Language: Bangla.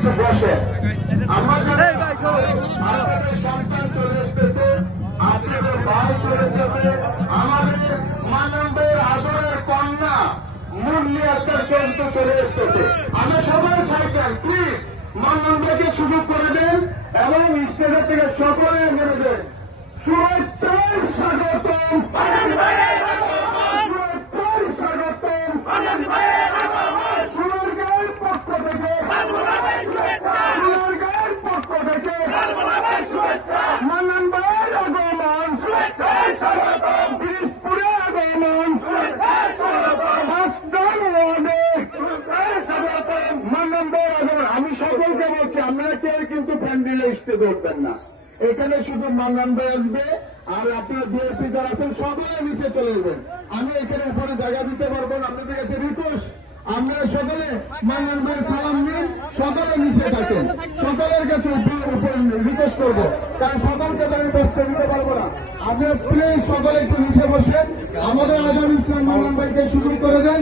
একটু বসে। আপনাদের সন্তান চলে এসতেছে, আপনাদের ভাই চলে যাবে, আমাদের মানবের আদরের কন্যা মুরলি আক্তার চন্দ্র চলে এসতেছে। আমরা সবাই সাইকেল প্লিজ মানবকে সুযোগ করে দেন এবং স্টেজের থেকে সকলে বলে দেন শুভেচ্ছার স্বাগতম, শুভেচ্ছার স্বাগতম, সুরগার পক্ষ থেকে, সুরগার পক্ষ থেকে মানন ভাইয়ের আগমন, পিরিজপুরে আগমন, হাসদান ওয়ার্ডে মানন ভাইয়ের আগমন। আমি সকলকে বলছি আপনারা কেউ কিন্তু প্যান্ডেলে স্টেজে উঠবেন না, এখানে শুধু মান্নান ভাই আসবে আর আপনার বিএনপি যারা আছেন সকলে নিচে চলে যাবেন। আমি এখানে উপরে জায়গা দিতে পারবো না, আপনাদের কাছে রিকোয়েস্ট আপনারা সকলে মান্নান ভাইয়ের সালাম নিন, সকলে নিচে থাকেন, সকলের কাছে রিকোয়েস্ট করবো, কারণ সকলকে তো আমি বসতে দিতে পারবো না। আপনারা প্লিজ সকলে একটু নিচে বসেন, আমাদের আজহার ইসলাম মান্নান ভাইকে সুযোগ করে দেন।